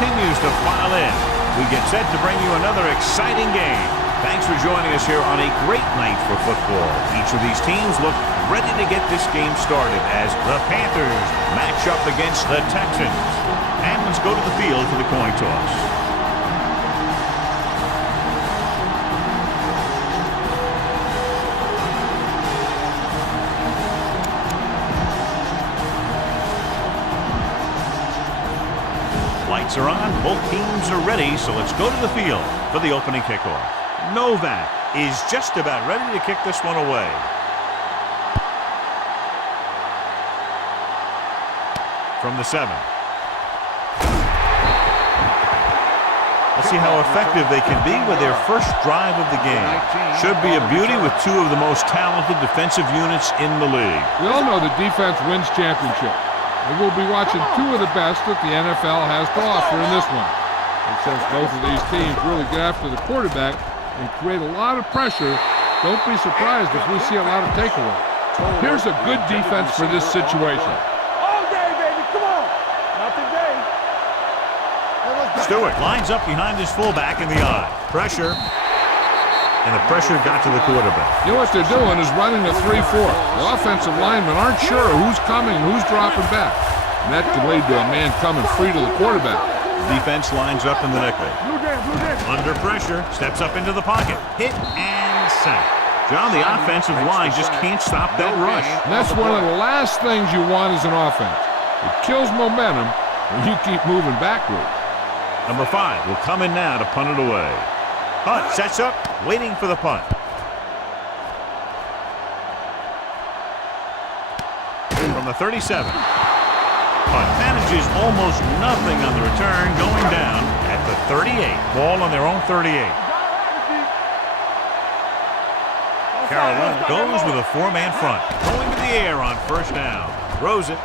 Continues to file in. We get set to bring you another exciting game. Thanks for joining us here on a great night for football. Each of these teams look ready to get this game started as the Panthers match up against the Texans. And let's go to the field for the coin toss. Lights are on, both teams are ready, so let's go to the field for the opening kickoff. Novak is just about ready to kick this one away. From the 7. Let's see how effective they can be with their first drive of the game. Should be a beauty with two of the most talented defensive units in the league. We all know the defense wins championships. And we'll be watching two of the best that the NFL has to offer in this one. And since both of these teams really get after the quarterback and create a lot of pressure, don't be surprised if we see a lot of takeaways. Here's a good defense for this situation. All day, baby, come on. Not today. Stewart lines up behind his fullback in the eye. Pressure. And the pressure got to the quarterback. You know what they're doing is running a 3-4. The offensive linemen aren't sure who's coming and who's dropping back. And that can lead to a man coming free to the quarterback. Defense lines up in the nickel. Under pressure, steps up into the pocket. Hit and sack. John, the offensive line just can't stop that rush. And that's one of the last things you want as an offense. It kills momentum when you keep moving backwards. Number 5 will come in now to punt it away. Hunt sets up, waiting for the punt. From the 37. Hunt manages almost nothing on the return, going down at the 38. Ball on their own 38. Carolina goes with a 4-man front. Going to the air on first down. Throws it.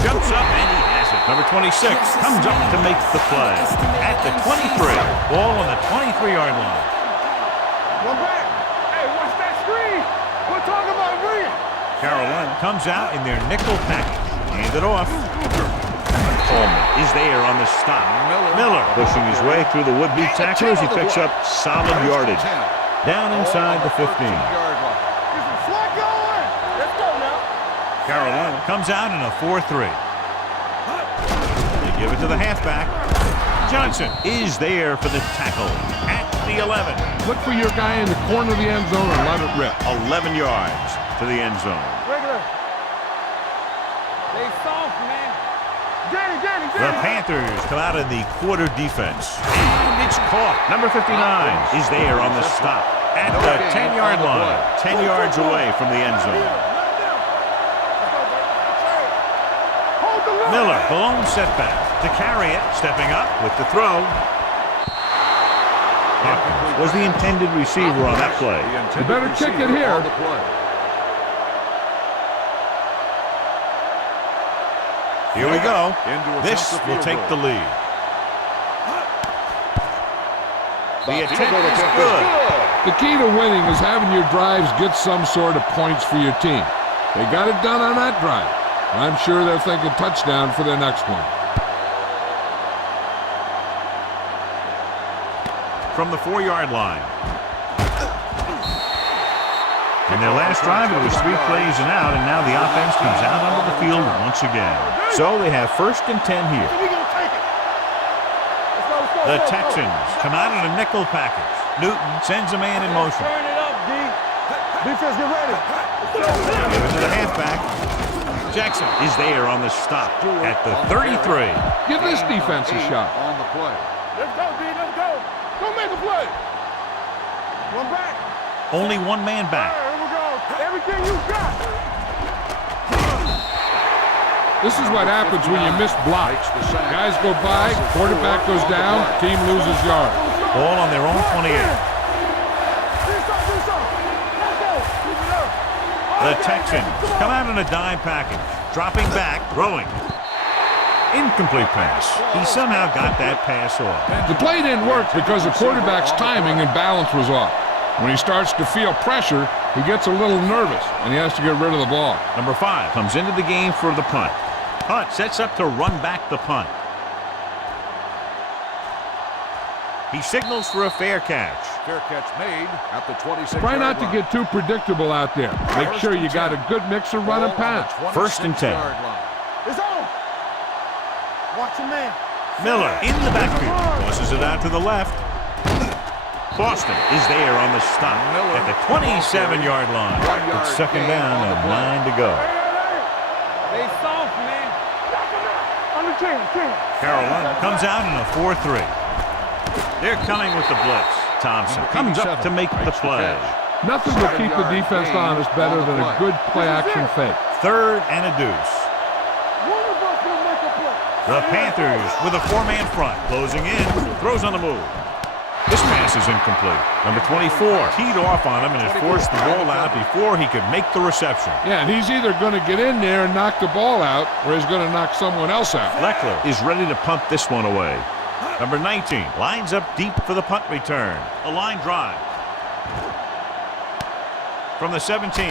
Jumps up and he has it. Number 26 comes up to make the play. At the 23. Ball on the 23-yard line. One back. Hey, watch that screen. We're talking about real. Carolina comes out in their nickel package. Hand it off. Coleman is there on the stop. Miller pushing his way through the would-be tacklers. He picks up solid yardage. Down inside the 15. Carolina comes out in a 4-3. They give it to the halfback. Johnson is there for the tackle at the 11. Look for your guy in the corner of the end zone and let it rip. 11 yards to the end zone. Regular. They soft, man. Danny. The Panthers come out in the quarter defense. And it's caught. Number 59 is there on the stop at the 10-yard line. 10 yards away from the end zone. Miller, the lone setback to carry it, stepping up with the throw. Hawkins was the intended receiver on that play. You better kick it here. Here we go. This will take the lead. The attempt is good. The key to winning is having your drives get some sort of points for your team. They got it done on that drive. I'm sure they're thinking touchdown for their next one. From the 4-yard line. In their last drive, it was 3 plays and out, and now the offense comes out onto the field once again. So they have 1st and 10 here. The Texans come out in a nickel package. Newton sends a man in motion. Turn it up, D. Defense, get ready. Give it to the halfback. Jackson is there on the stop at the 33. Give this defense a shot. On the play. Let's go, D. Let's go. Go make a play. One back. Only one man back. Here we go. Everything you got. This is what happens when you miss blocks. Guys go by, quarterback goes down, team loses yards. Ball on their own 28. The Texans come out in a dime package. Dropping back, throwing. Incomplete pass. He somehow got that pass off. The play didn't work because the quarterback's timing and balance was off. When he starts to feel pressure, he gets a little nervous, and he has to get rid of the ball. Number 5 comes into the game for the punt. Punt sets up to run back the punt. He signals for a fair catch. Fair catch made at the 26. Try not to get too predictable out there. Make sure you got a good mix of run and pass. 1st and 10. It's on. Watch your man. Miller in the backfield. Tosses it out to the left. Boston is there on the stop at the 27-yard line. It's 2nd down and 9 to go. They soft, man. On the 10. Carolina comes out in a 4-3. They're coming with the blitz. Thompson comes up to make the play. Nothing will keep the defense honest better than a good play-action fake. 3rd and a deuce. One of us will make a play. The Panthers with a 4-man front. Closing in. Throws on the move. This pass is incomplete. Number 24 teed off on him and has forced the ball out before he could make the reception. Yeah, and he's either going to get in there and knock the ball out, or he's going to knock someone else out. Leckler is ready to punt this one away. Number 19 lines up deep for the punt return. A line drive. From the 17.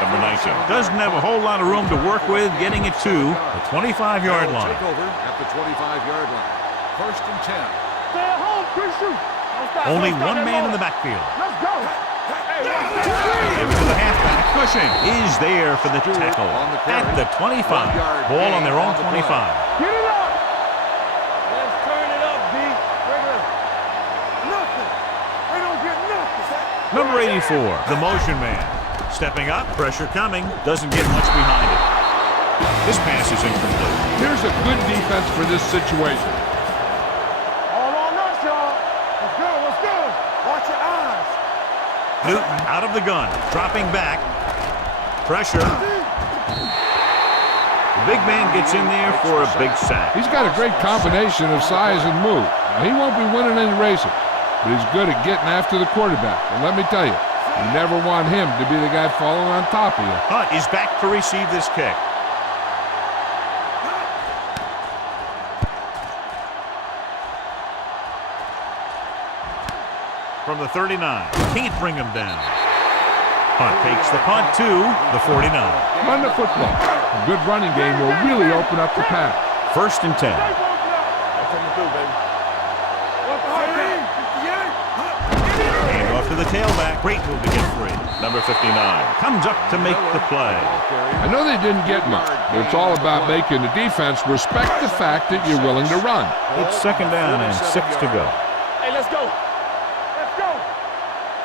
Number 19 doesn't have a whole lot of room to work with, getting it to the 25-yard line. Take over at the 25-yard line. 1st and 10. Stay at home, Christian. Only one man in the backfield. Let's go. Hey, watch that. Give it to the halfback. Cushing is there for the tackle at the 25. Ball on their own 25. Get it up. Let's turn it up, D. Rigger. Nothing. They don't get nothing. Number 84, the motion man. Stepping up, pressure coming, doesn't get much behind it. This pass is incomplete. Here's a good defense for this situation. All on us, y'all. Let's go. Let's go. Watch your eyes. Newton out of the gun, dropping back. Pressure. The big man gets in there for a big sack. He's got a great combination of size and move. Now, he won't be winning any races, but he's good at getting after the quarterback. And let me tell you, you never want him to be the guy falling on top of you. Hunt is back to receive this kick. From the 39, can't bring him down. Hunt takes the punt to the 49. Run the football. A good running game will really open up the pass. 1st and 10. Hand off to the tailback. Great move to get free. Number 59 comes up to make the play. I know they didn't get much, but it's all about making the defense respect the fact that you're willing to run. It's 2nd down and 6 to go. Hey, let's go. Let's go.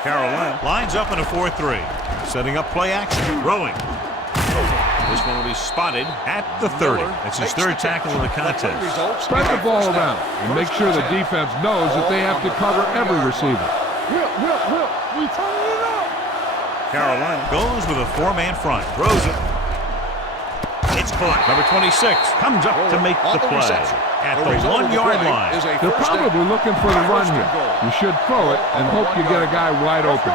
Carolina lines up in a 4-3. Setting up play action. Throwing. This one will be spotted at the 30. That's his 3rd tackle of the contest. Spread the ball around and make sure the defense knows that they have to cover every receiver. Whip. We turn it up. Carolina goes with a 4-man front. Throws it. It's caught. Number 26 comes up to make the play at the 1-yard line. They're probably looking for the run here. You should throw it and hope you get a guy wide open.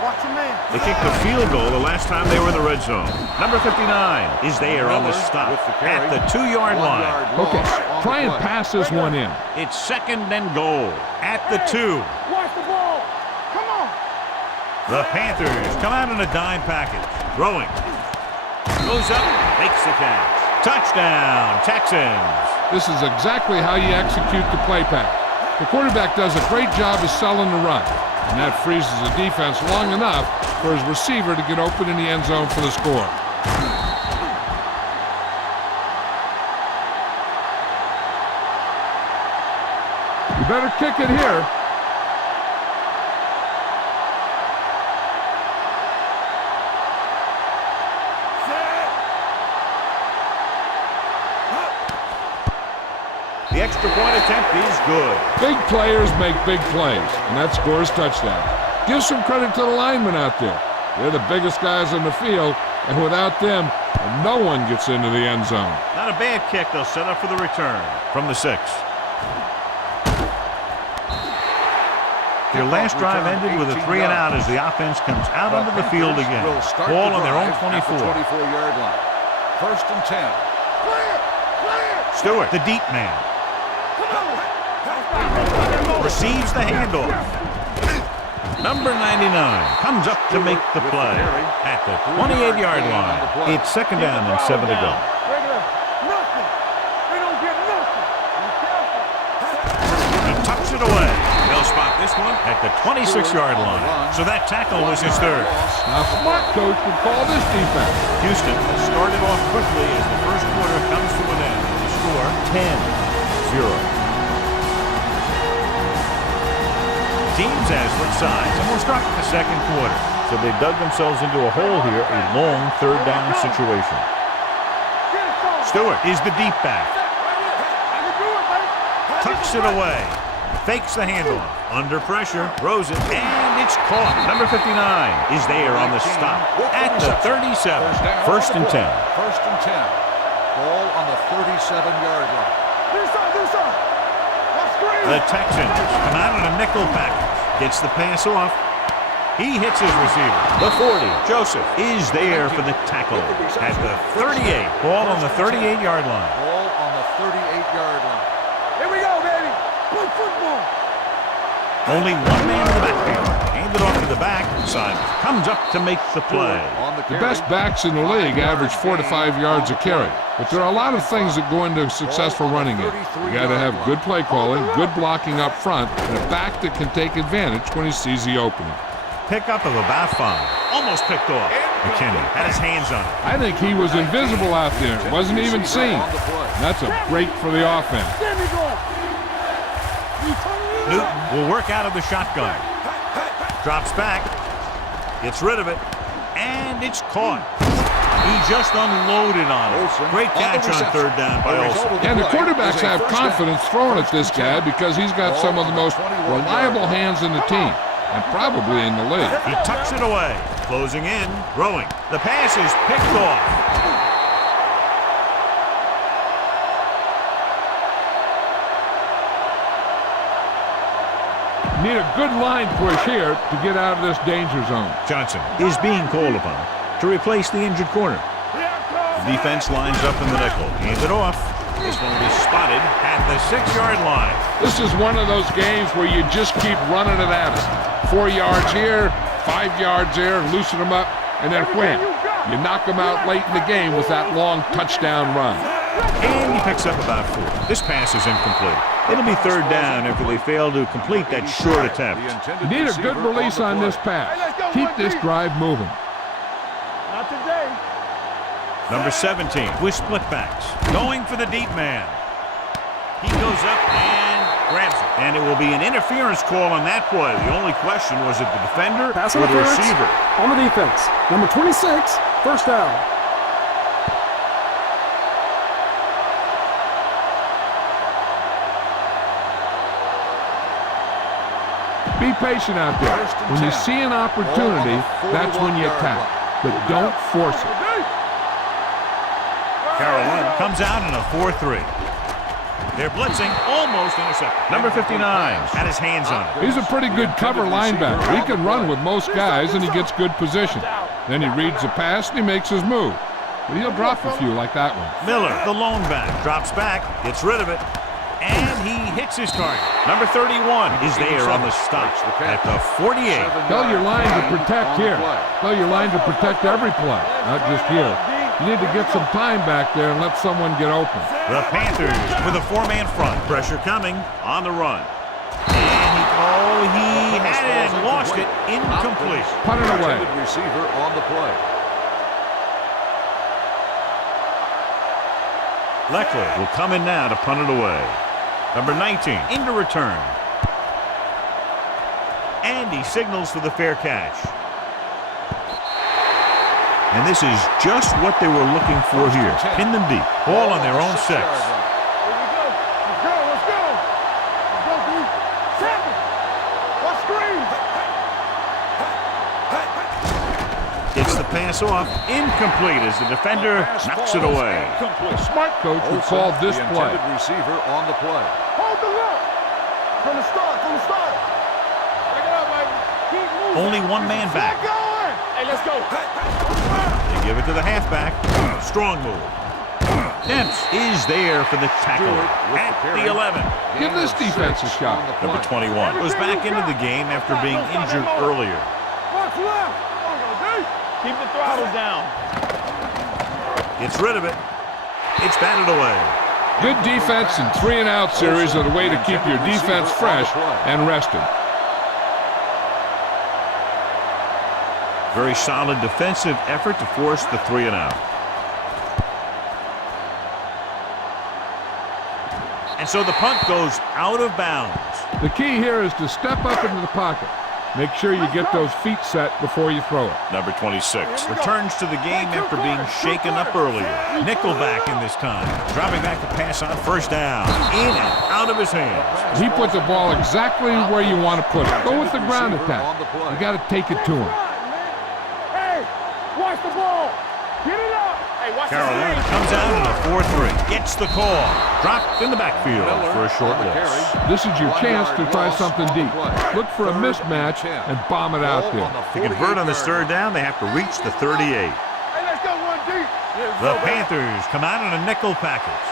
Watch your man. They kicked the field goal the last time they were in the red zone. Number 59 is there on the stop at the 2-yard line. Okay, try and pass this one in. It's 2nd and goal at the 2. Watch the ball. Come on. The Panthers come out in a dime package. Throwing. Goes up, makes the catch. Touchdown, Texans. This is exactly how you execute the play pass. The quarterback does a great job of selling the run, and that freezes the defense long enough for his receiver to get open in the end zone for the score. You better kick it here. The extra point attempt is good. Big players make big plays, and that scores touchdowns. Give some credit to the linemen out there. They're the biggest guys on the field, and without them, no one gets into the end zone. Not a bad kick. They'll set up for the return from the 6. Their last drive ended with a 3-and-out as the offense comes out onto the field again. Ball on their own 24. 24-yard line. First and 10. Stewart, the deep man. Receives the handoff. Number 99 comes up to make the play at the 28-yard line. It's second down and 7 to go. He tucks it away. They'll spot this one at the 26-yard line. So that tackle was his third. Now, smart coach would call this defense. Houston has started off quickly as the first quarter comes to an end. The score 10-0. Teams as split sides, and we'll start with the second quarter. So they dug themselves into a hole here, a long third down situation. Stewart is the deep back. Tucks it away. Fakes the handoff. Under pressure. Throws it. And it's caught. Number 59 is there on the stop at the 37. First and 10. First and 10. Ball on the 37-yard line. The Texans come out on a nickel package. Gets the pass off. He hits his receiver. The 40, Joseph, is there for the tackle at the 38. Ball on the 38-yard line. Ball on the 38-yard line. Here we go, baby. Play football. Only one man in the backfield. Handed off to the back. Simon comes up to make the play. The best backs in the league average 4 to 5 yards a carry. But there are a lot of things that go into a successful running game. You got to have good play calling, good blocking up front, and a back that can take advantage when he sees the opening. Pickup of about 5. Almost picked off. McKinney had his hands on it. I think he was invisible out there. Wasn't even seen. That's a break for the offense. Newton will work out of the shotgun. Drops back. Gets rid of it. And it's caught. He just unloaded on it. Great catch on third down by Olsen. And the quarterbacks have confidence throwing at this guy because he's got some of the most reliable hands in the team, and probably in the league. He tucks it away. Closing in. Throwing. The pass is picked off. Need a good line push here to get out of this danger zone. Johnson is being called upon to replace the injured corner. The defense lines up in the nickel. Hands it off. This one will be spotted at the 6-yard line. This is one of those games where you just keep running it at it. 4 yards here, 5 yards there, loosen them up, and then wham. You knock them out late in the game with that long touchdown run. And he picks up about 4. This pass is incomplete. It'll be third down after they fail to complete that short attempt. You need a good release on this pass. Keep this drive moving. Not today. Number 17 with split backs. Going for the deep man. He goes up and grabs it. And it will be an interference call on that play. The only question was it the defender Pass or the interference receiver? on the defense. Number 26, first down. Be patient out there. When you see an opportunity, that's when you attack. But don't force it. Carolina comes out in a 4-3. They're blitzing, almost intercepted. Number 59 had his hands on it. He's a pretty good cover linebacker. He can run with most guys, and he gets good position. Then he reads the pass, and he makes his move. But he'll drop a few like that one. Miller, the lone back, drops back, gets rid of it, and he hits his target. Number 31 is there on the stop at the 48. Tell your line to protect here. Tell your line to protect every play, not just here. You need to get some time back there and let someone get open. The Panthers with a 4-man front. Pressure coming on the run. And he had it and lost it. Incomplete. Punt it away. Receiver on the play. Leckler will come in now to punt it away. Number 19 into return. And he signals for the fair catch. And this is just what they were looking for here. Pin them deep. Ball on their own 6. Let's go, let's go. Let's go, dude. Seven. Let's scream. Gets the pass off. Incomplete as the defender knocks it away. Smart coach would call this the play. intended receiver on the play. Hold the look. From the start, from the start. Back it up, baby. Keep moving. Only one man back. Keep going. Hey, let's go. They give it to the halfback. Strong move. Dempsey is there for the tackle at the 11. Give this defense a shot. Number 21 was back into the game after being injured earlier. What's left? There we go, D. Keep the throttle down. Gets rid of it. It's batted away. Good defense and 3-and-out series are the way to keep your defense fresh and rested. Very solid defensive effort to force the 3-and-out. And so the punt goes out of bounds. The key here is to step up into the pocket. Make sure you get those feet set before you throw it. Number 26 returns to the game after being shaken up earlier. Nickelback in this time. Dropping back to pass on first down. In and out of his hands. He put the ball exactly where you want to put it. Go with the ground attack. You got to take it to him. Hey, watch the ball. Get it up. Hey, watch Carolina comes out in a 4-3. Gets the call. Dropped in the backfield for a short loss. This is your chance to try something deep. Look for a mismatch and bomb it out there. To convert on this third down, they have to reach the 38. Hey, let's go one deep. The Panthers come out in a nickel package.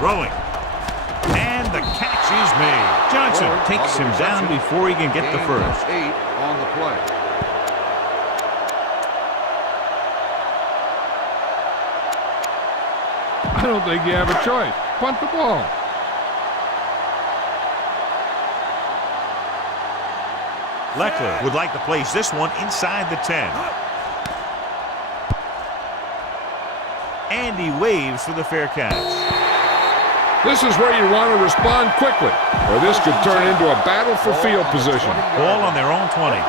Throwing. And the catch is made. Johnson takes him down before he can get the first. 8 on the play. I don't think you have a choice. Punt the ball. Leckler would like to place this one inside the 10. And he waves for the fair catch. This is where you want to respond quickly, or this could turn into a battle for field position. Ball on their own 20.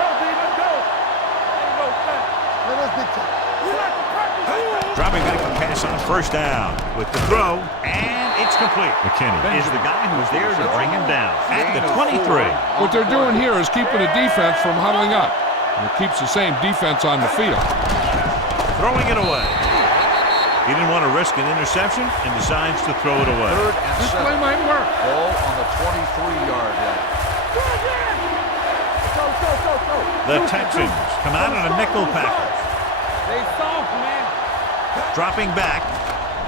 Dropping back to pass on first down with the throw, and it's complete. McKinney is the guy who's there to bring him down at the 23. What they're doing here is keeping the defense from huddling up. And it keeps the same defense on the field. Throwing it away. He didn't want to risk an interception and decides to throw it away. This play might work. Ball on the 23-yard line. The Texans come out in a nickel package. They soft, man. Dropping back,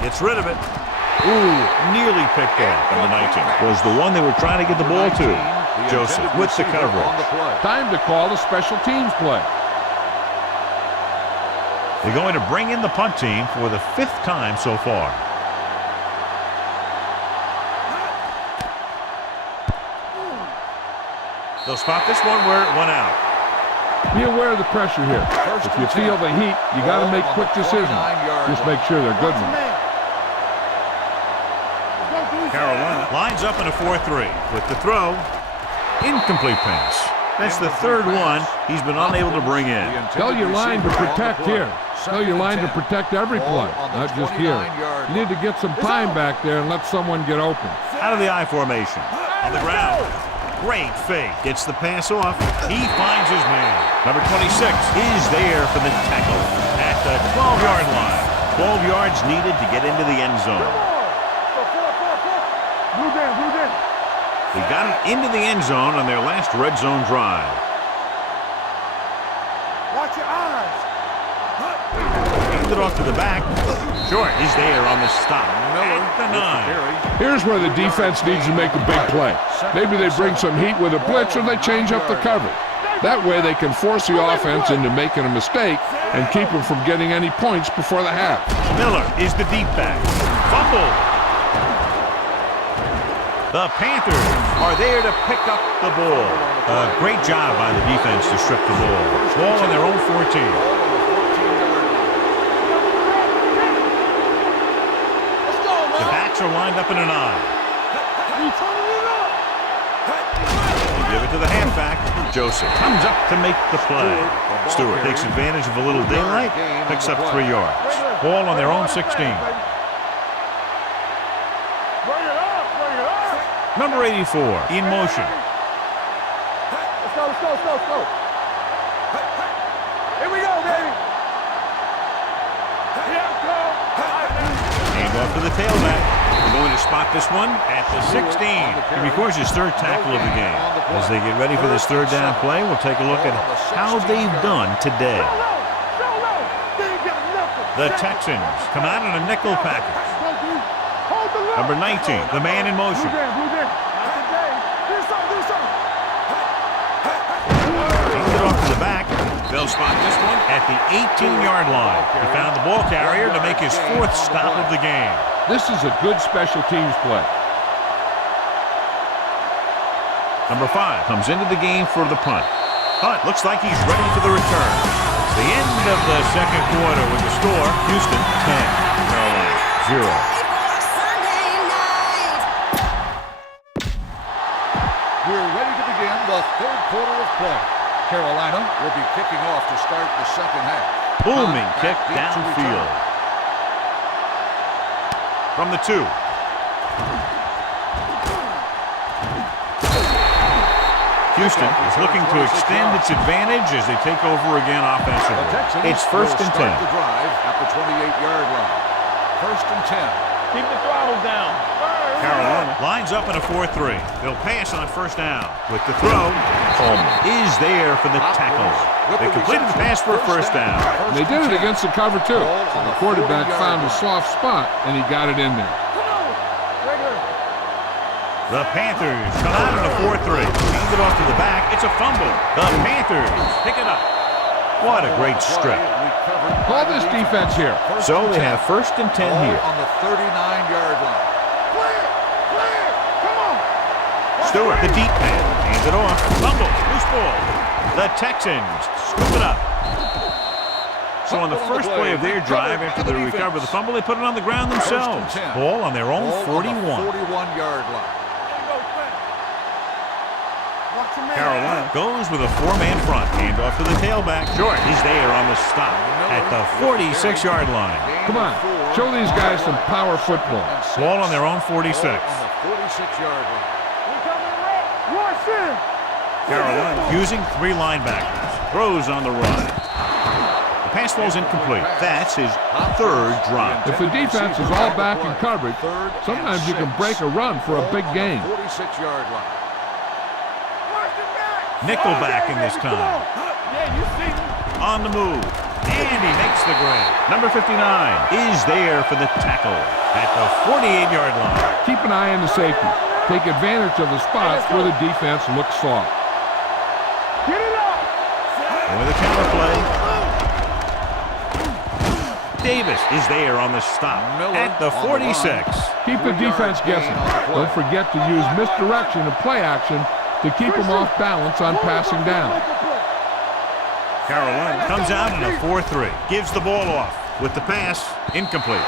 gets rid of it. Ooh, nearly picked off. Number 19 was the one they were trying to get the ball to. Joseph with the coverage. Time to call the special teams play. They're going to bring in the punt team for the 5th time so far. They'll spot this one where it went out. Be aware of the pressure here. If you feel the heat, you got to make quick decisions. Just make sure they're good ones. Carolina lines up in a 4-3 with the throw. Incomplete pass. That's the third one he's been unable to bring in. Tell your line to protect here. Tell your line to protect every play, not just here. You need to get some time back there and let someone get open. Out of the I formation. On the ground. Great fake. Gets the pass off. He finds his man. Number 26 is there for the tackle at the 12-yard line. 12 yards needed to get into the end zone. They got it into the end zone on their last red zone drive. Watch your eyes. Hand it off to the back. Short is there on the stop. At the 9. Here's where the defense needs to make a big play. Maybe they bring some heat with a blitz or they change up the coverage. That way they can force the offense into making a mistake and keep them from getting any points before the half. Miller is the deep back. Fumble. The Panthers are there to pick up the ball. Great job by the defense to strip the ball. Ball on their own 14. The backs are lined up in an I. They give it to the halfback. Joseph comes up to make the play. Stewart takes advantage of a little daylight, picks up 3 yards. Ball on their own 16. Right Number 84 in motion. Let's go, let's go, let's go, let's go. Here we go, baby. Here I come. Hand off to the tailback. We're going to spot this one at the 16. He records his third tackle of the game. As they get ready for this third down play, we'll take a look at how they've done today. The Texans come out in a nickel package. Number 19, the man in motion. Hands it off to the back. They'll spot this one at the 18-yard line. He found the ball carrier to make his fourth stop of the game. This is a good special teams play. Number 5 comes into the game for the punt. Punt looks like he's ready for the return. The end of the second quarter with the score, Houston 10, Carolina 0. We're ready to begin the third quarter of play. Carolina will be kicking off to start the second half. Booming kick Back deep to downfield. return. From the 2. Houston is looking to extend its advantage as they take over again The offensively. Texans It's first will and start 10. the drive at the 28-yard line. First and 10. Keep the throttle down. Carolina lines up in a 4-3. They'll pass on first down. With the throw, Coleman is there for the tackle. They completed the pass for a first down. They did it against the cover, too. So the quarterback found a soft spot, and he got it in there. The Panthers come out in a 4-3. Hands it off to the back. It's a fumble. The Panthers pick it up. What a great strip. Call this defense here. So they have first and 10 here. On the 39-yard line. Stewart, the deep man. Hands it off. Fumble. Loose ball. The Texans scoop it up. So on the first play of their drive, after they recover the fumble, they put it on the ground themselves. Ball on their own 41. 41-yard line. Carolina goes with a 4-man front. Hand off to the tailback. Short. He's there on the stop at the 46-yard line. Come on, show these guys some power football. Ball on their own 46. On the 46-yard line. Carolina using 3 linebackers. Throws on the run. The pass falls incomplete. That's his third drop. If the defense is all back in coverage, sometimes you can break a run for a big gain. 46-yard line. Nickelback in this time. On the move. And he makes the grab. Number 59 is there for the tackle at the 48-yard line. Keep an eye on the safety. Take advantage of the spots where the defense looks soft. And with a counter play, Davis is there on the stop at the 46. Keep the defense guessing. Don't forget to use misdirection and play action to keep them off balance on passing down. Carolina comes out in a 4-3. Gives the ball off with the pass incomplete.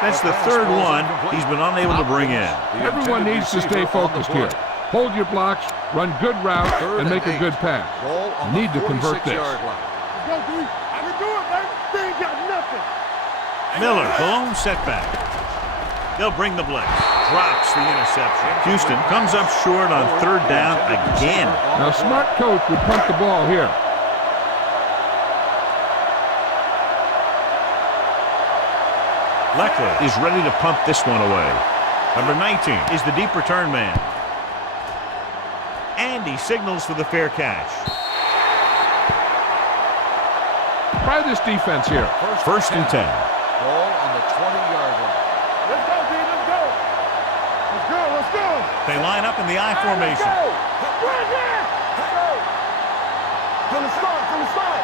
That's the third one he's been unable to bring in. Everyone needs to stay focused here. Hold your blocks, run good routes, and make a good pass. You need to convert this. Miller, the lone setback. They'll bring the blitz. Drops the interception. Houston comes up short on third down again. Now, a smart coach would punt the ball here. Leckler is ready to punt this one away. Number 19 is the deep return man. And he signals for the fair catch. Try this defense here. First and 10. Ball on the 20-yard line. Let's go, D. Let's go. Let's go. Let's go. They line up in the I formation. Right there. Let's go. From the start. From the start.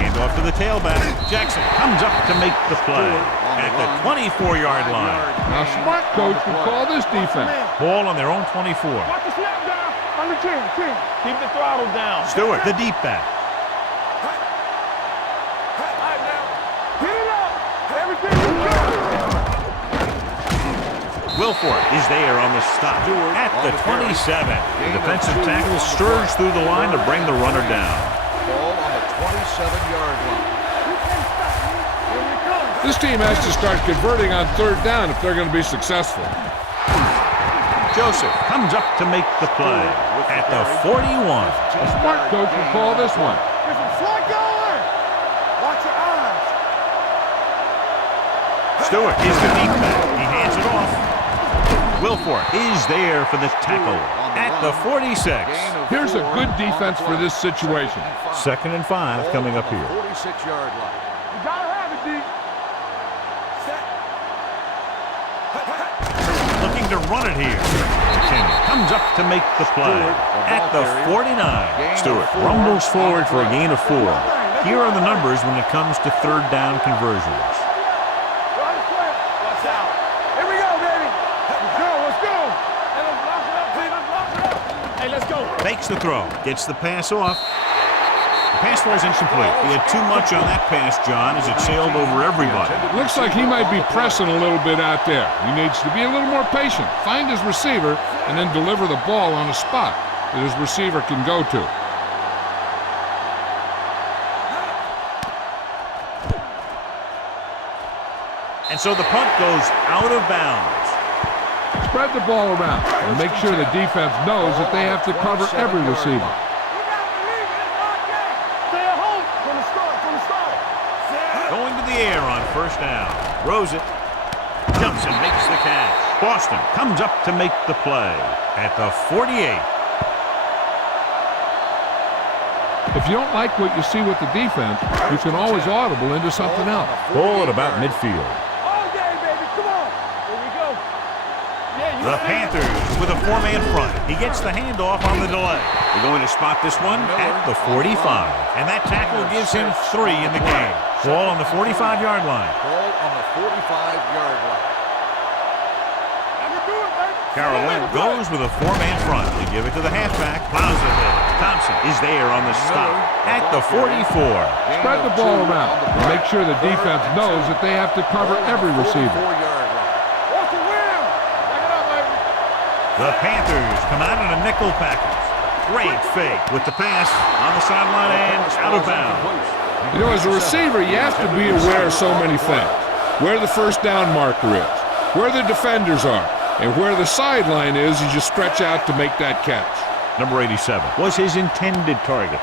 Hand off to the tailback. Jackson comes up to make the play at the 24-yard line. Now, a smart coach would call this defense. Ball on their own 24. Watch the snap down. On the 10. Keep the throttle down. Stewart, the deep back. Get it up. Everything you got. Wilford is there on the stop at the 27. The defensive tackle stirs through the line to bring the runner down. Ball on the 27-yard line. This team has to start converting on third down if they're going to be successful. Joseph comes up to make the play at the 41. A smart coach will call this one. Get some slot going. Watch your eyes. Stewart is the deep back. He hands it off. Wilfork is there for the tackle at the 46. Here's a good defense for this situation. 2nd and 5 coming up here. 46-yard line. You gotta have it, D. Looking to run it here. Comes up to make the play at the 49. Stewart rumbles forward for a gain of 4. Here are the numbers when it comes to 3rd down conversions. Watch out. Here we go, baby. Let's go. Hey, let's lock it up, Cleveland. Lock it up. Hey, let's go. Fakes the throw. Gets the pass off. The pass falls incomplete. He had too much on that pass, John, as it sailed over everybody. Looks like he might be pressing a little bit out there. He needs to be a little more patient, find his receiver, and then deliver the ball on a spot that his receiver can go to. And so the punt goes out of bounds. Spread the ball around and make sure the defense knows that they have to cover every receiver. Stay at home from the start. Going to the air on 1st down. Throws it. Jumps and makes the catch. Boston comes up to make the play at the 48. If you don't like what you see with the defense, you can always audible into something else. Ball at about midfield. All day, baby. Come on. Here we go. The Panthers with a 4-man front. He gets the handoff on the delay. They're going to spot this one at the 45. And that tackle gives him 3 in the game. Ball on the 45-yard line. Ball on the 45-yard line. Carolina goes with a 4-man front. They give it to the halfback. Plows ahead. Thompson is there on the stop at the 44. Spread the ball around and make sure the defense knows that they have to cover every receiver. The Panthers come out in a nickel package. Great fake with the pass on the sideline and out of bounds. You know, as a receiver, you have to be aware of so many things. Where the 1st down marker is, where the defenders are, and where the sideline is as you stretch out to make that catch. Number 87 was his intended target.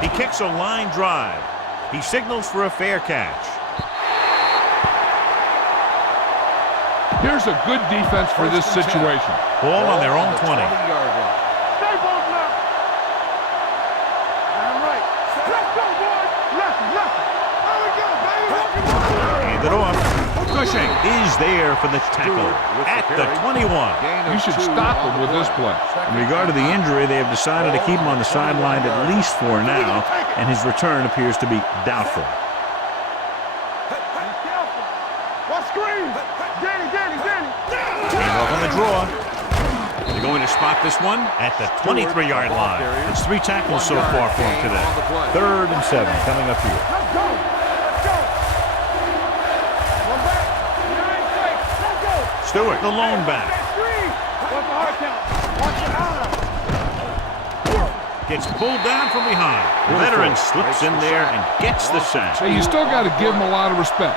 He kicks a line drive. He signals for a fair catch. Here's a good defense for this situation. Ball on their own 20. Stay both now. Damn right. Let's go, boys. Left. There we go, baby. Hand it off. Cushing is there for the tackle at the 21. You should stop him with this play. In regard to the injury, they have decided to keep him on the sideline at least for now, and his return appears to be doubtful. Watch screen. Danny. Hand off on the draw. They're going to spot this one at the 23-yard line. It's 3 tackles so far for him today. 3rd and 7 coming up here. Let's go. One back. Let's go. Stewart, the lone back. Watch the hard count. Watch your eyes. Gets pulled down from behind. The veteran slips in there and gets the sack. Hey, you still got to give him a lot of respect.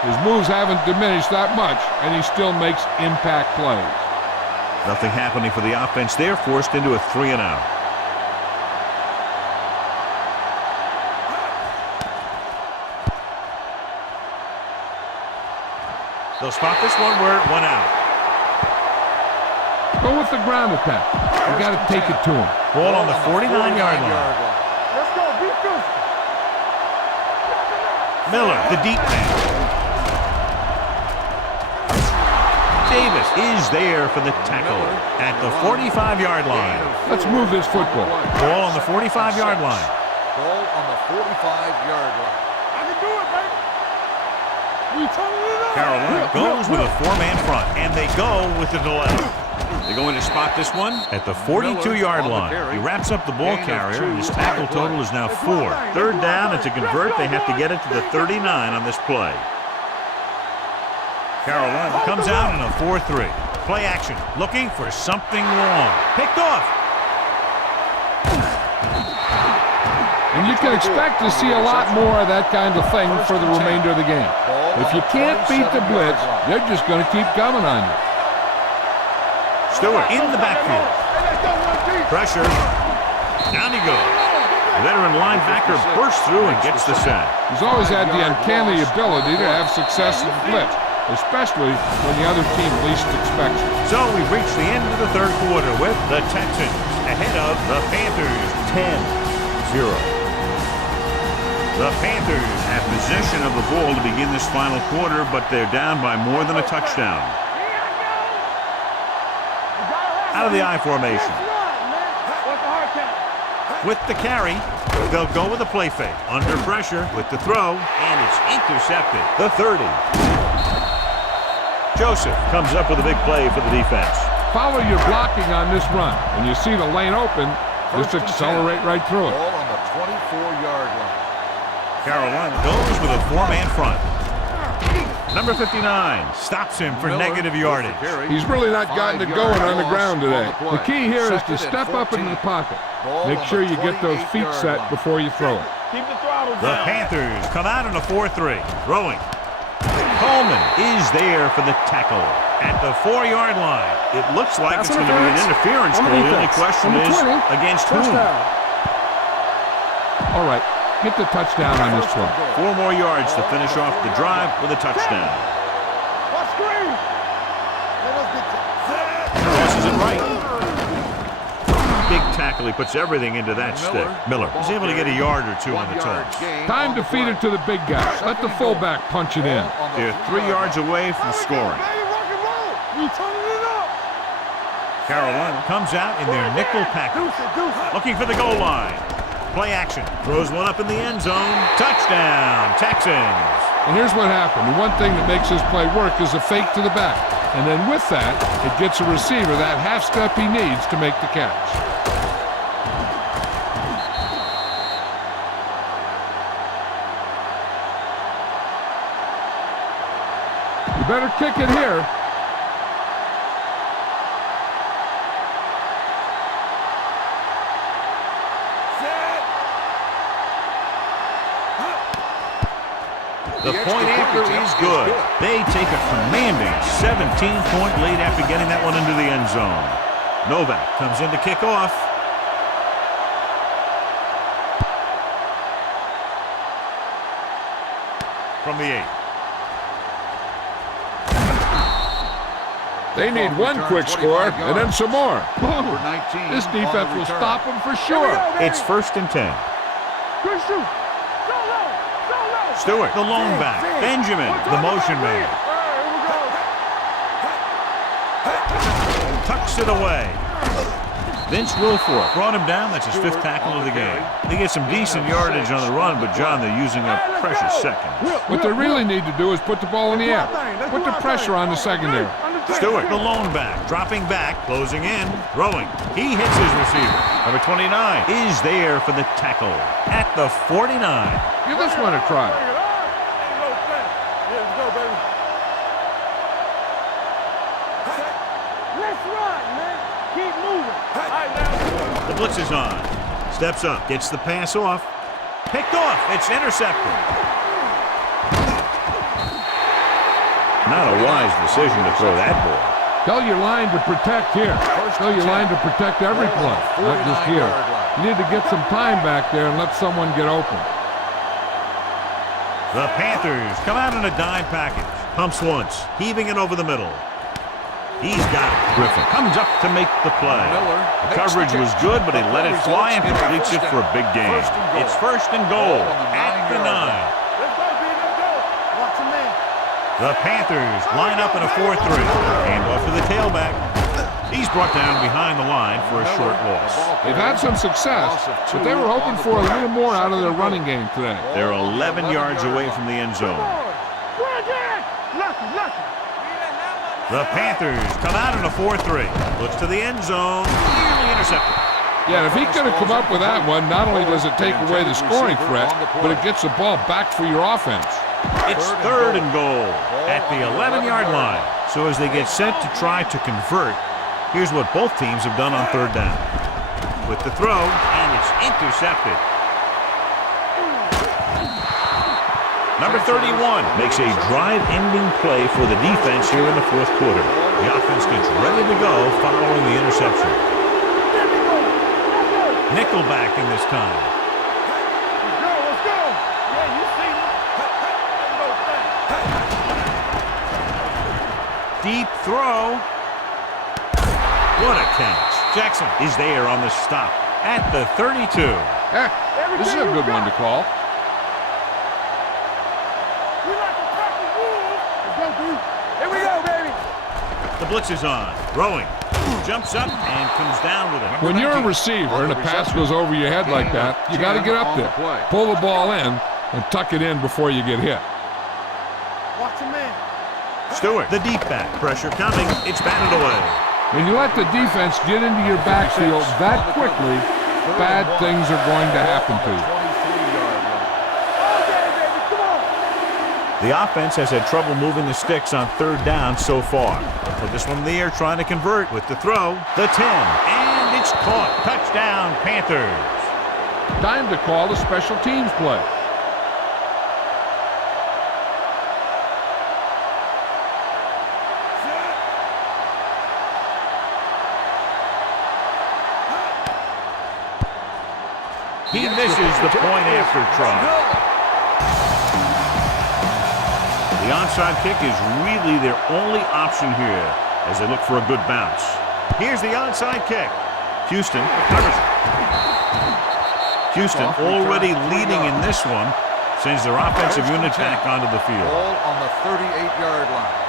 His moves haven't diminished that much, and he still makes impact plays. Nothing happening for the offense. They're forced into a 3 and out. They'll spot this one where it went out. Go with the ground attack. You got to take it to him. Ball on the 49-yard line. Let's go. Be good. Miller, the deep man. Davis is there for the tackle at the 45-yard line. Let's move this football. Ball on the 45-yard line. Ball on the 45-yard line. I can do it, baby. We turning it up. Carolina goes with a 4-man front, and they go with the delay. They're going to spot this one at the 42-yard line. He wraps up the ball carrier, and his tackle total is now 4. 3rd down, and to convert, they have to get it to the 39 on this play. Carolina comes out in a 4-3. Play action, looking for something long. Picked off. And you can expect to see a lot more of that kind of thing for the remainder of the game. If you can't beat the blitz, they're just going to keep coming on you. Stewart in the backfield. Pressure. Down he goes. The veteran linebacker bursts through and gets the sack. He's always had the uncanny ability to have success in the blitz, especially when the other team least expects it. So we've reached the end of the third quarter with the Texans ahead of the Panthers 10-0. The Panthers have possession of the ball to begin this final quarter, but they're down by more than a touchdown. Out of the I formation. With the carry, they'll go with a play fake. Under pressure with the throw, and it's intercepted. The 30. Joseph comes up with a big play for the defense. Follow your blocking on this run. When you see the lane open, just accelerate right through it. Ball on the 24-yard line. Carolina goes with a four-man front. Number 59 stops him for negative yardage. He's really not gotten it going on the ground today. The key here is to step up into the pocket. Make sure you get those feet set before you throw it. Keep the throttle down. The Panthers come out in a 4-3. Throwing. Coleman is there for the tackle. At the 4-yard line. It looks like it's going to be an interference goal. The only question is against whom? All right. Get the touchdown on this one. 4 more yards to finish off the drive with a touchdown. Tosses it right. Big tackle. He puts everything into that stick. Miller is able to get a yard or two on the toss. Time to feed it to the big guy. Let the fullback punch it in. They're 3 yards away from scoring. Carolina comes out in their nickel package. Looking for the goal line. Play action. Throws one up in the end zone. Touchdown, Texans. And here's what happened. The one thing that makes this play work is a fake to the back. And then with that, it gets a receiver that half step he needs to make the catch. You better kick it here. The point after is good. They take a commanding 17-point lead after getting that one into the end zone. Novak comes in to kick off. From the 8. They need one quick score and then some more. This defense will stop them for sure. It's 1st and 10. Stewart, the lone back. Benjamin, the motion man. Tucks it away. Vince Wilfork brought him down. That's his 5th tackle of the game. They get some decent yardage on the run, but, John, they're using up precious seconds. What they really need to do is put the ball in the air. Put the pressure on the secondary. Stewart, the lone back, dropping back, closing in, throwing. He hits his receiver. Number 29 is there for the tackle at the 49. Give this one a try. The blitz is on. Steps up, gets the pass off. Picked off. It's intercepted. Not a wise decision to throw that ball. Tell your line to protect here. Tell your line to protect every play, not just here. You need to get some time back there and let someone get open. The Panthers come out in a dime package. Pumps once, heaving it over the middle. He's got it. Griffin comes up to make the play. The coverage was good, but he let it fly and completes it for a big game. It's 1st and goal at the 9. The Panthers line up in a 4-3. Handoff to the tailback. He's brought down behind the line for a short loss. They've had some success, but they were hoping for a little more out of their running game today. They're 11 yards away from the end zone. The Panthers come out in a 4-3. Looks to the end zone. Nearly intercepted. Yeah, if he could have come up with that one, not only does it take away the scoring threat, but it gets the ball back for your offense. It's 3rd and goal at the 11-yard line. So as they get set to try to convert, here's what both teams have done on 3rd down. With the throw, and it's intercepted. Number 31 makes a drive-ending play for the defense here in the fourth quarter. The offense gets ready to go following the interception. Nickelback in this time. Let's go. Yeah, you see me. Deep throw. What a catch. Jackson is there on the stop at the 32. This is a good one to call. We like to crack the rules. Let's go, dude. Here we go, baby. The blitz is on. Throwing. Jumps up and comes down with it. When you're a receiver and a pass goes over your head like that, you got to get up there, pull the ball in, and tuck it in before you get hit. Watch your man. Stewart, the deep back. Pressure coming. It's batted away. When you let the defense get into your backfield that quickly, bad things are going to happen to you. The offense has had trouble moving the sticks on third down so far. They'll put this one in the air, trying to convert with the throw. The 10, and it's caught. Touchdown, Panthers. Time to call a special teams play. He misses the point after try. The onside kick is really their only option here as they look for a good bounce. Here's the onside kick. Houston covers it. Houston already leading in this one, sends their offensive unit back onto the field. Ball on the 38-yard line.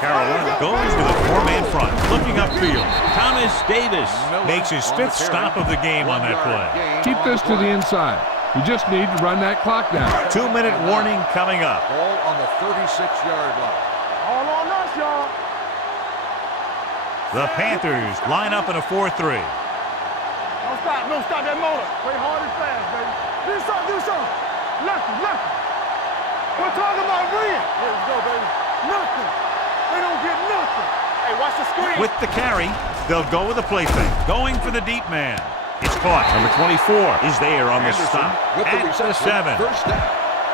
Carolina goes with a four-man front, looking upfield. Thomas Davis makes his fifth stop of the game on that play. Keep this to the inside. You just need to run that clock down. 2-minute warning coming up. Ball on the 36-yard line. All on us, y'all. The Panthers line up in a 4-3. Don't stop that motor. Play hard and fast, baby. Do something. Lefty. We're talking about win. Let's go, baby. Nothing. They don't get nothing. Hey, watch the screen. With the carry, they'll go with a play fake. Going for the deep man. It's caught. Number 24 is there on the stop at the 7. First down.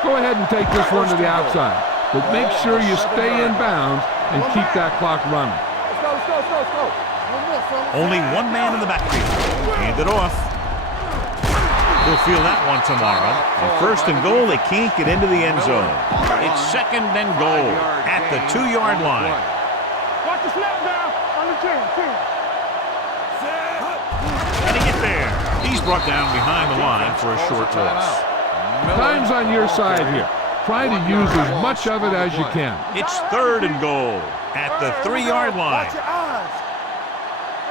Go ahead and take this one to the outside, but make sure you stay in bounds and keep that clock running. Let's go. One more, son. Only one man in the backfield. Hand it off. We'll feel that one tomorrow. And first and goal, they can't get into the end zone. It's second and goal at the 2-yard line. Watch the snap down on the 10. And he gets there. He's brought down behind the line for a short loss. Time's on your side here. Try to use as much of it as you can. It's third and goal at the 3-yard line. Watch your eyes.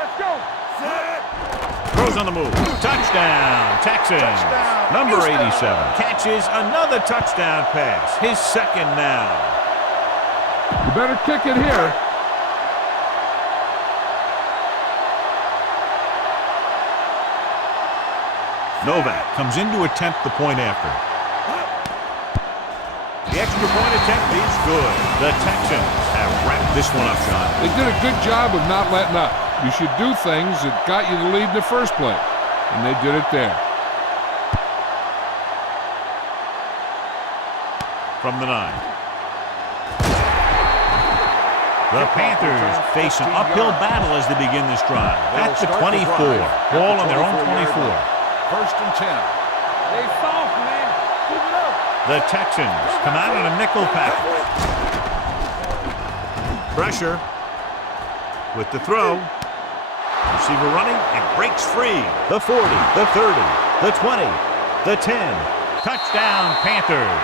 Let's go. Throws on the move. Touchdown, Texans. Number 87 catches another touchdown pass. His second now. You better kick it here. Novak comes in to attempt the point after. The extra point attempt is good. The Texans have wrapped this one up, John. They did a good job of not letting up. You should do things that got you the lead in the first place, and they did it there. From the 9. The Panthers face an uphill battle as they begin this drive. At the 24. Ball on their own 24. First and 10. They soft, man. Keep it up. The Texans come out on a nickel package. Pressure with the throw. Receiver running and breaks free. The 40, the 30, the 20, the 10. Touchdown, Panthers.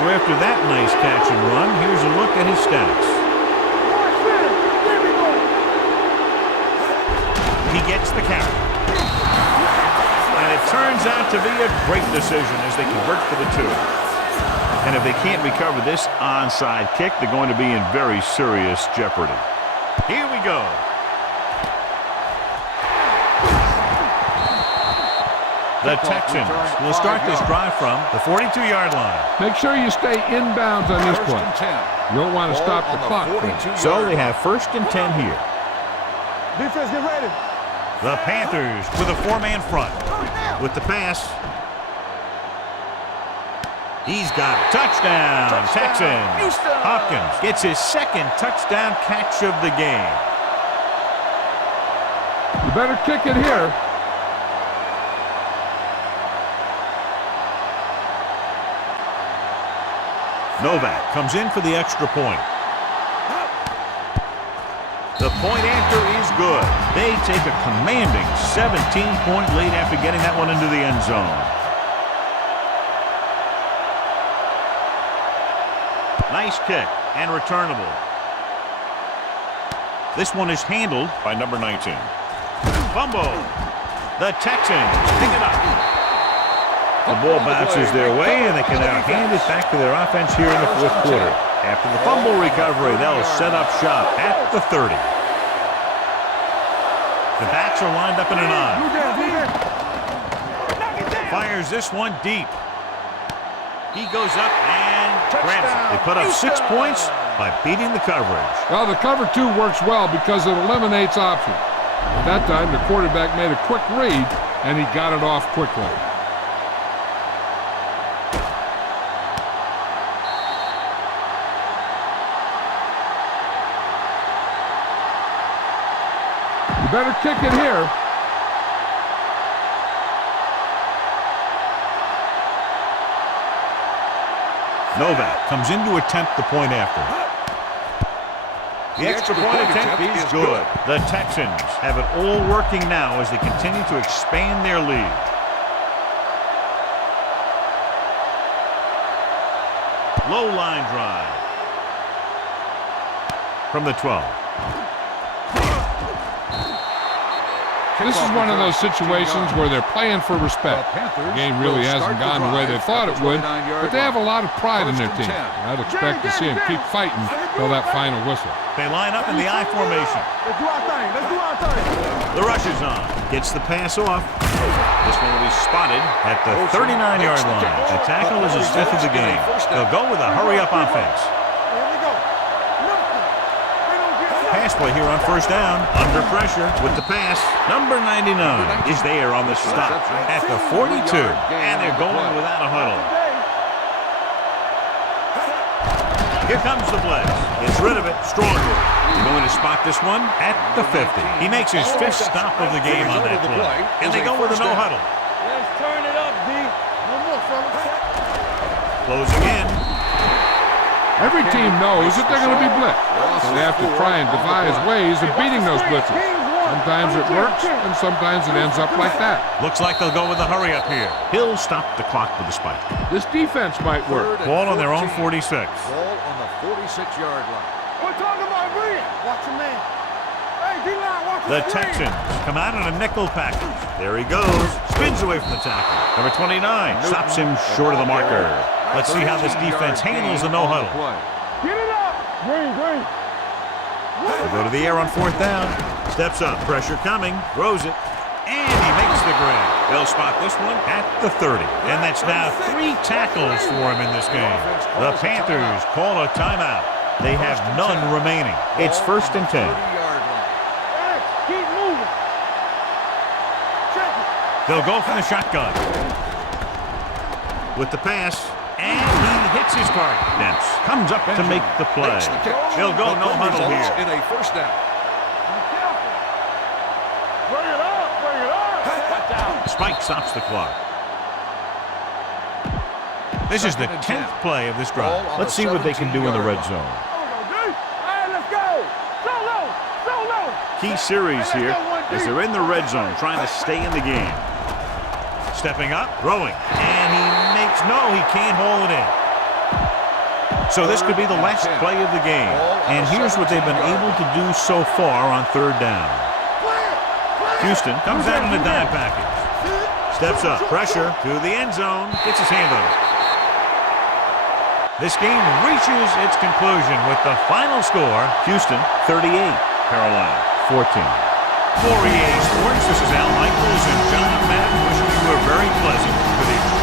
So after that nice catch and run, here's a look at his stats. He gets the carry. And it turns out to be a great decision as they convert for the 2. And if they can't recover this onside kick, they're going to be in very serious jeopardy. Here we go. The Texans will start this drive from the 42-yard line. Make sure you stay inbounds on this play. You don't want to stop the clock. So they have first and 10 here. Defense, get ready. The Panthers with a 4-man front. With the pass. He's got it. Touchdown, Texans. Hopkins gets his second touchdown catch of the game. You better kick it here. Novak comes in for the extra point. The point after is good. They take a commanding 17-point lead after getting that one into the end zone. Nice kick and returnable. This one is handled by number 19. Fumble. The Texans pick it up. The ball bounces their way, and they can now hand it back to their offense here in the fourth quarter. After the fumble recovery, they'll set up shop at the 30. The backs are lined up in an I. Fires this one deep. He goes up and grabs it. They put up 6 points by beating the coverage. Well, the cover 2 works well because it eliminates options. At that time, the quarterback made a quick read, and he got it off quickly. You better kick it here. Novak comes in to attempt the point after. The extra point attempt is good. The Texans have it all working now as they continue to expand their lead. Low line drive. From the 12. This is one of those situations where they're playing for respect. The game really hasn't gone the way they thought it would, but they have a lot of pride in their team. I'd expect to see them keep fighting till that final whistle. They line up in the I formation. Let's do our thing. Let's do our thing. The rush is on. Gets the pass off. This one will be spotted at the 39-yard line. The tackle is his 5th of the game. They'll go with a hurry-up offense. Pass play here on first down. Under pressure with the pass. Number 99 is there on the stop at the 42. And they're going without a huddle. Here comes the blitz. Gets rid of it. Stronger. They're going to spot this one at the 50. He makes his 5th stop of the game on that play. And they go with a no huddle. Let's turn it up, D. One more, fellas. Closing in. Every team knows that they're going to be blitzed, so they have to try and devise ways of beating those blitzes. Sometimes it works, and sometimes it ends up like that. Looks like they'll go with a hurry up here. He'll stop the clock with a spike. This defense might work. Ball on their own 46. Ball on the 46-yard line. We're talking about Reed. Watch him, man. Hey, D-line, watch him. The Texans come out in a nickel package. There he goes. Spins away from the tackle. Number 29 stops him short of the marker. Let's see how this defense handles the no huddle. Get it up. Green. They go to the air on 4th down. Steps up. Pressure coming. Throws it. And he makes the grab. They'll spot this one at the 30. And that's now 3 tackles for him in this game. The Panthers call a timeout. They have none remaining. It's 1st and 10. Hey, keep moving. Check it. They'll go from the shotgun. With the pass. And he hits his target. Dents comes up to make the play. They'll go no huddle here. In a first down. Be careful. Bring it up. Spike stops the clock. This is the 10th play of this drive. Let's see what they can do in the red zone. Hey, let's go. Solo. Key series here as they're in the red zone trying to stay in the game. Stepping up, throwing, and he can't hold it in. So this could be the last play of the game. And here's what they've been able to do so far on 3rd down. Houston comes out in a dime package. Steps up, pressure to the end zone, gets his hand on it. This game reaches its conclusion with the final score, Houston 38, Carolina 14. For EA Sports, this is Al Michaels and John Madden wishing you a very pleasant good evening.